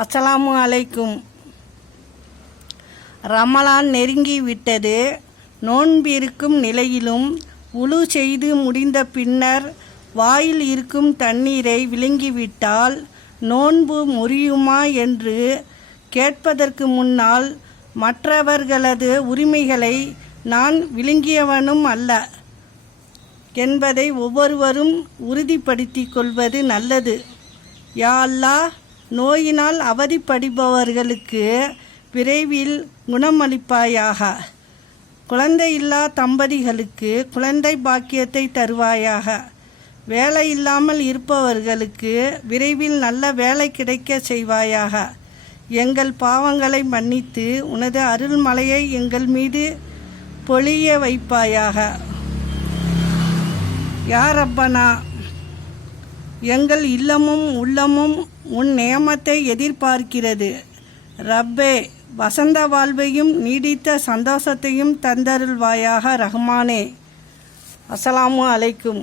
அஸ்ஸலாமு அலைக்கும். ரமலான் நெருங்கிவிட்டது. நோன்பிருக்கும் நிலையிலும் உழு செய்து முடிந்த பின்னர் வாயில் இருக்கும் தண்ணீரை விழுங்கிவிட்டால் நோன்பு முறியுமா என்று கேட்பதற்கு முன்னால் மற்றவர்களது உரிமைகளை நான் விழுங்கியவனும் அல்ல என்பதை ஒவ்வொருவரும் உறுதிப்படுத்திக் கொள்வது நல்லது. யா அல்லாஹ், நோயினால் அவதிப்படுபவர்களுக்கு விரைவில் குணமளிப்பாயாக. குழந்தையில்லா தம்பதிகளுக்கு குழந்தை பாக்கியத்தை தருவாயாக. வேலை இல்லாமல் இருப்பவர்களுக்கு விரைவில் நல்ல வேலை கிடைக்க செய்வாயாக. எங்கள் பாவங்களை மன்னித்து உனது அருள்மலையை எங்கள் மீது பொழிய வைப்பாயாக. யா ரப்பனா, எங்கள் இல்லமும் உள்ளமும் உன் நியமத்தை எதிர்பார்க்கிறது. ரப்பே, வசந்த வாழ்வையும் நீடித்த சந்தோஷத்தையும் தந்தருள்வாயாக. ரஹ்மானே. அஸ்ஸலாமு அலைக்கும்.